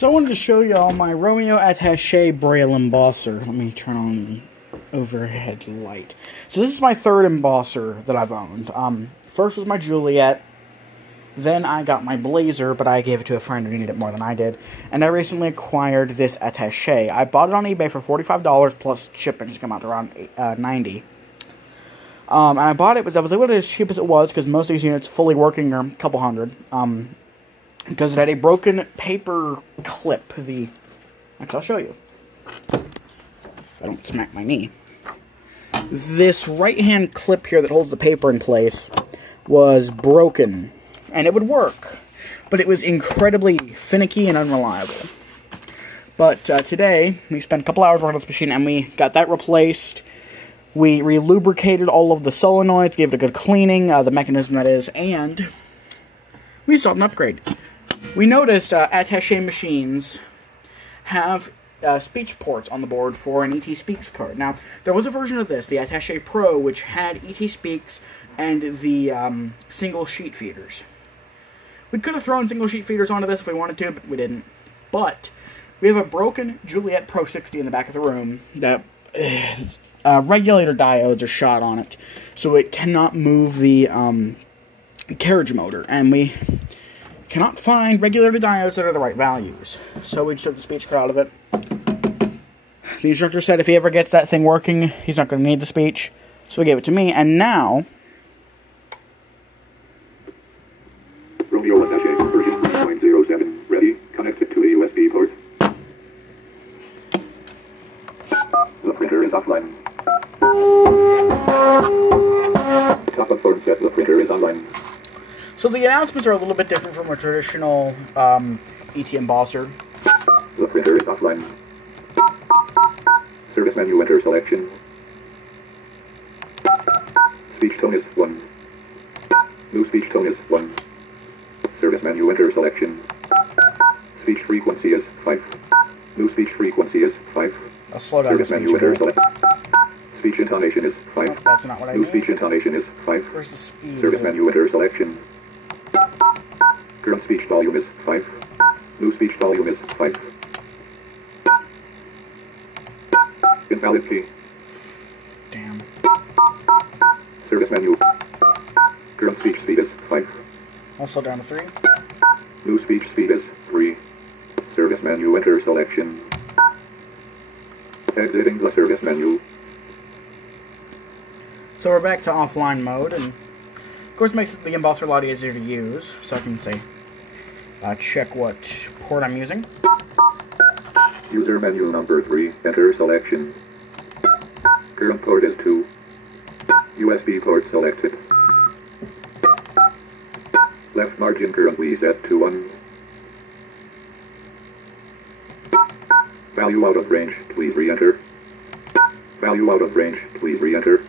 So I wanted to show y'all my Romeo Attache Braille embosser. Let me turn on the overhead light. So this is my third embosser that I've owned. First was my Juliet. Then I got my Blazer, but I gave it to a friend who needed it more than I did. And I recently acquired this Attache. I bought it on eBay for $45 plus shipping. It's come out to around $90. And I bought it because I was able to get it as cheap as it was, because most of these units fully working are a couple hundred. Because it had a broken paper clip. Actually, I'll show you. I don't smack my knee. This right-hand clip here that holds the paper in place was broken. And it would work. But it was incredibly finicky and unreliable. But today, we spent a couple hours working on this machine, and we got that replaced. We re-lubricated all of the solenoids, gave it a good cleaning, the mechanism that is, and we installed an upgrade. We noticed Attache machines have speech ports on the board for an ET Speaks card. Now, there was a version of this, the Attache Pro, which had ET Speaks and the single sheet feeders. We could have thrown single sheet feeders onto this if we wanted to, but we didn't. But we have a broken Juliet Pro 60 in the back of the room that regulator diodes are shot on it, so it cannot move the carriage motor, and we cannot find regulator diodes that are the right values. So we just took the speech card out of it. The instructor said if he ever gets that thing working, he's not going to need the speech, so he gave it to me, and now Romeo Attache version 3.07 ready, connected to a USB port. The printer is offline. Top of form set, the printer is online. So the announcements are a little bit different from a traditional ET embosser. The printer is offline. Service menu, enter selection. Speech tone is 1. New speech tone is 1. Service menu, enter selection. Speech frequency is 5. New speech frequency is 5. I'll slow down the Service speech menu, a enter bit. selection. Speech intonation is 5. Oh, that's not what I New mean. speech intonation is 5. Where's the speed? Service menu, enter selection. Current speech volume is 5. New speech volume is 5. Invalid key. Damn. Service menu. Current speech speed is 5. I'll slow down to 3. New speech speed is 3. Service menu, enter selection. Exiting the service menu. So we're back to offline mode, and of course it makes the embosser a lot easier to use. So I can say, check what port I'm using. User menu number 3, enter selection. Current port is 2. USB port selected. Left margin currently set to 1. Value out of range, please re-enter. Value out of range, please re-enter.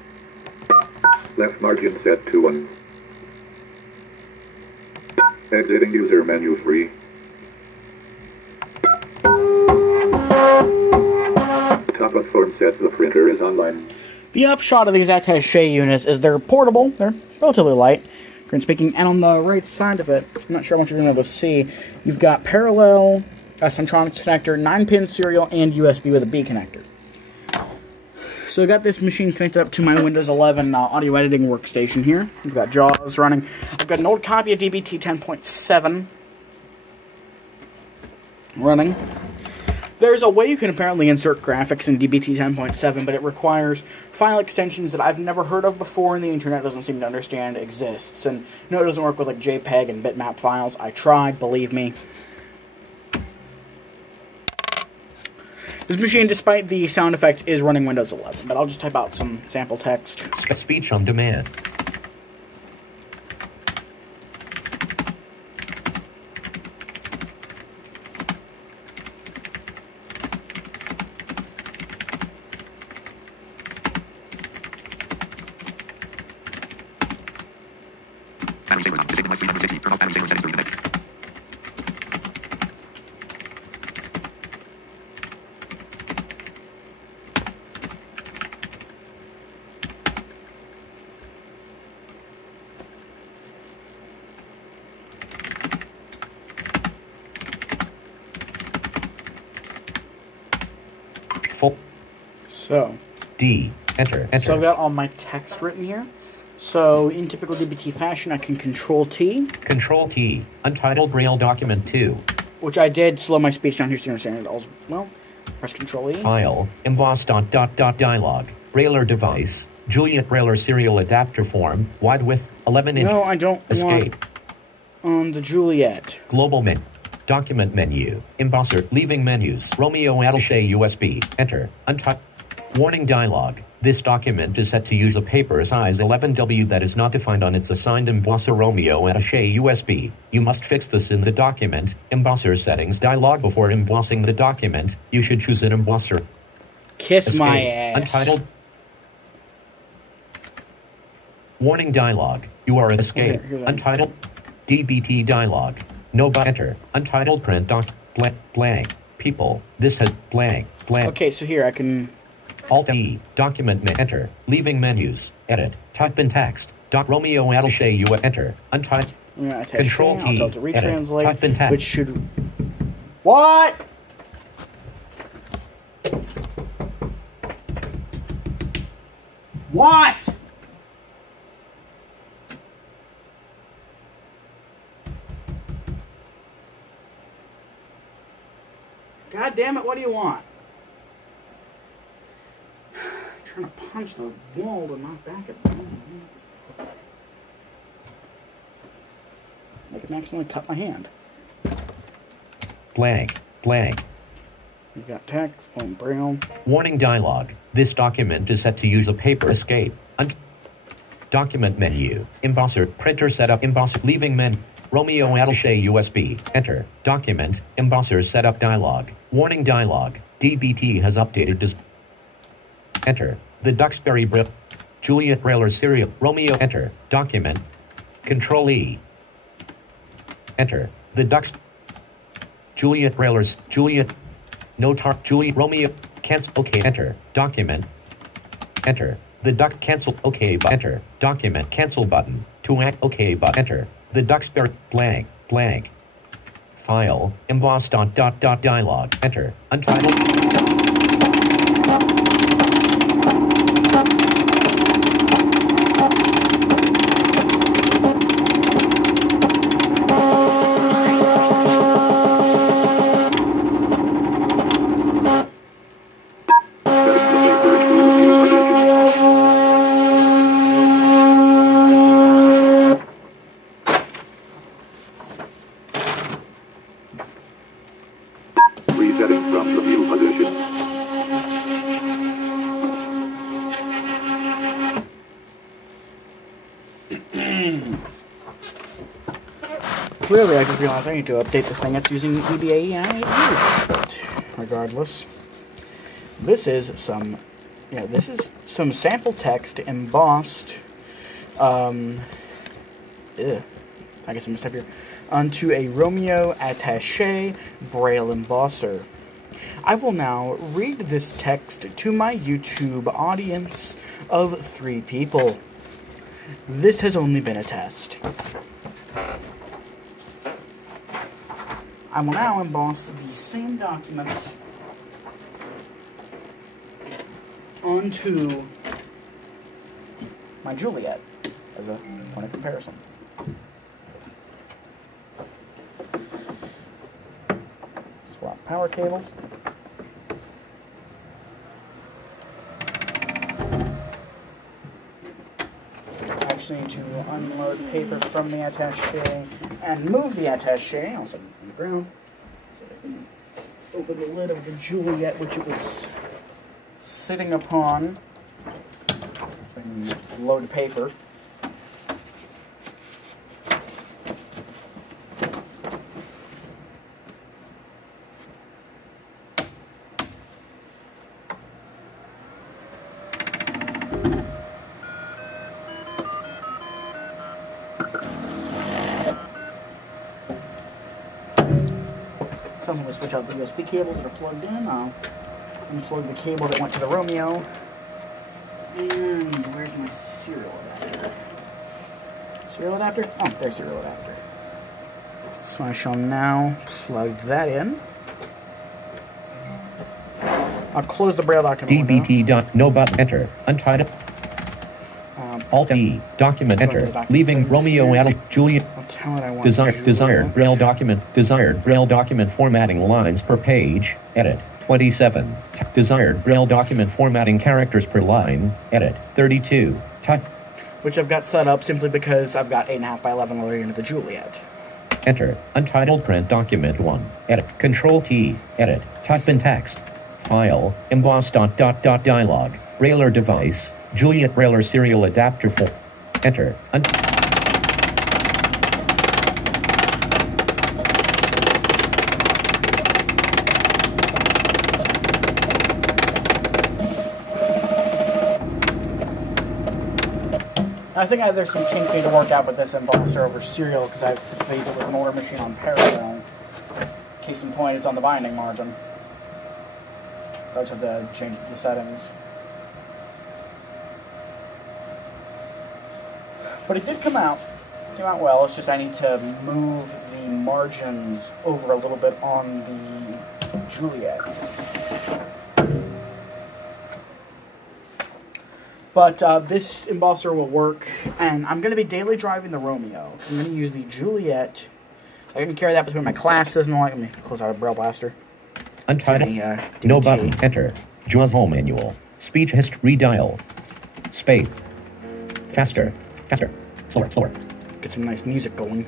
Left margin set to 1. Exiting user menu 3. Top of form set, the printer is online. The upshot of these Attache units is they're portable, they're relatively light, current speaking, and on the right side of it, I'm not sure how much you're going to be able to see, you've got parallel, a Centronics connector, 9-pin serial, and USB with a B connector. So I got this machine connected up to my Windows 11 audio editing workstation here. We've got JAWS running. I've got an old copy of DBT 10.7 running. There's a way you can apparently insert graphics in DBT 10.7, but it requires file extensions that I've never heard of before and the internet doesn't seem to understand exists. And no, it doesn't work with like JPEG and bitmap files. I tried, believe me. This machine, despite the sound effect, is running Windows 11, but I'll just type out some sample text. Speech on demand. So, D. Enter. Enter. so I've got all my text written here. So, in typical DBT fashion, I can Control T. Control T. Untitled Braille document 2. Which I did slow my speech down here so you understand it all well. Press Control E. File. Emboss dialog. Brailler device. Juliet Brailler serial adapter form. Wide width 11 inch. No, I don't Escape. want on the Juliet. Global menu. Document menu. Embosser. Leaving menus. Romeo Attache USB. Enter. Warning dialog. This document is set to use a paper size 11W that is not defined on its assigned embosser Romeo Attache USB. You must fix this in the document. Embosser settings dialog. Before embossing the document, you should choose an embosser. Kiss Escape. my ass. Untitled. Warning dialog. You are at escape. Here, Untitled. DBT dialog. No but enter. Untitled print doc. Blank. People. This has blank. Okay, so here I can... Alt E. Document enter. Leaving menus. Edit. Type in text. Romeo Attache U. Enter. Untitled. Control T. I'll tell it to retranslate. Type in text. Which should... What? What? God damn it, what do you want? Trying to punch the wall to knock back at them. Make him accidentally cut my hand. Blank. You got text, point braille. Warning dialog. This document is set to use a paper escape. Document menu. Embosser. Printer setup. Embosser. Leaving menu. Romeo Attache USB. Enter. Document. Embosser setup dialog. Warning dialog. DBT has updated. Enter. The Duxbury Braille. Juliet Brailler serial. Romeo. Enter. Document. Control E. Enter. The Dux. Juliet Brailler's. Juliet. No tar. Juliet. Romeo. Cancel. OK. Enter. Document. Enter. The duck. Cancel. OK. Enter. Document. Cancel button. To act. OK. Enter. The Duxbury. Blank. File. Emboss. Dialog. Enter. Untitled. Resetting from the view position. Clearly, I just realized I need to update this thing. It's using EBA and but regardless, this is some sample text embossed. I guess I'm gonna step here onto a Romeo Attache Braille embosser. I will now read this text to my YouTube audience of 3 people. This has only been a test. I will now emboss the same document onto my Juliet as a point of comparison. Swap power cables. I actually need to unload paper from the attaché and move the attaché. I'll set it on the ground. So I can open the lid of the Juliet, which it was sitting upon. So I can load paper. So I'm going to switch out the USB cables that are plugged in. I'll unplug the cable that went to the Romeo. And where's my serial adapter? Serial adapter? Oh, there's serial adapter. So I shall now plug that in. I'll close the Braille document window. DBT dot no button enter untitled. Alt E document enter leaving Romeo Attache Juliet. I'll tell it I want Desired Braille document formatting lines per page edit 27. Desired Braille document formatting characters per line edit 32. Type which I've got set up simply because I've got 8.5 by 11 loaded into the Juliet. Enter untitled print document 1 edit Control T edit type in text file emboss dialog Brailler device Juliet Brailler serial adapter for enter. I think there's some kinks I need to work out with this embosser over serial because I typically use it with an older machine on parallel. Case in point, it's on the binding margin. I just have to change the settings. But it did come out. It came out well. It's just I need to move the margins over a little bit on the Juliet. But this embosser will work, and I'm going to be daily driving the Romeo. I'm going to use the Juliet. I can carry that between my classes and all. Let me close out a Braille blaster. Untitled. No button. Enter. JAWS home manual. Speech history dial. Space. Faster. Slower. Get some nice music going.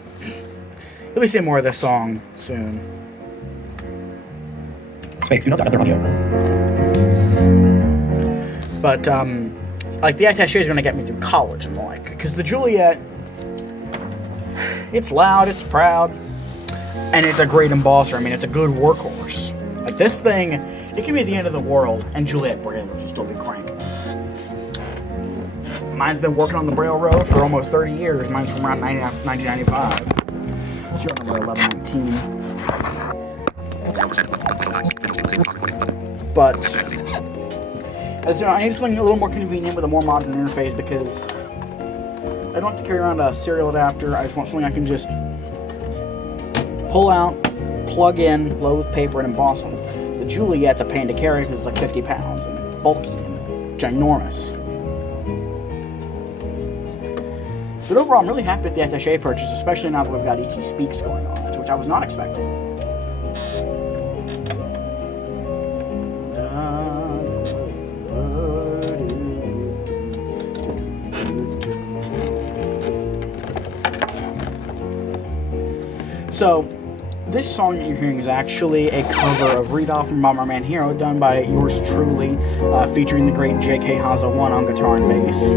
You'll be seeing more of this song soon. Space. Do not other audio. But, like, the Attache is going to get me through college and the like. Because the Juliet, it's loud, it's proud, and it's a great embosser. I mean, it's a good workhorse. Like, this thing, it can be at the end of the world, and Juliet Braille will still be cranking. Mine's been working on the Braille road for almost 30 years. Mine's from around 1995. Serial number 1119. But as you know, I need something a little more convenient with a more modern interface because I don't have to carry around a serial adapter. I just want something I can just pull out, plug in, load with paper, and emboss them. The Juliet's a pain to carry because it's like 50 pounds and bulky and ginormous. But overall, I'm really happy with the Attache purchase, especially now that we've got ET Speaks going on, which I was not expecting. So, this song that you're hearing is actually a cover of Read Off from Bomberman Hero, done by yours truly, featuring the great J.K. Haza 1 on guitar and bass.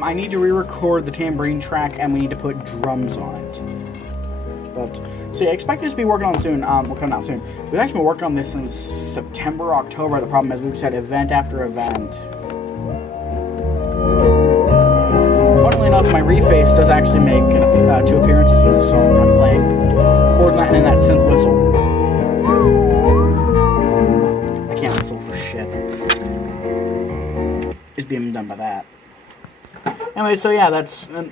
I need to re-record the tambourine track, and we need to put drums on it. But so yeah, expect this to be working on soon. We're coming out soon. We've actually been working on this since September, October. The problem is we've just had event after event. Funnily enough, my reface does actually make 2 appearances in this song. I'm playing chords and then that synth whistle. I can't whistle for shit. It's being done by that. Anyway, so yeah, that's a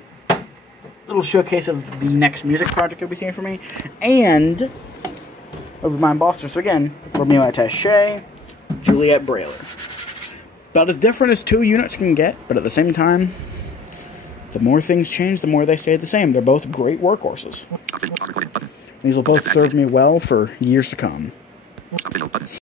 little showcase of the next music project you'll be seeing from me, and of my embosser. So again, Romeo Attache, Juliet Brailler. About as different as 2 units can get, but at the same time, the more things change, the more they stay the same. They're both great workhorses. These will both serve me well for years to come.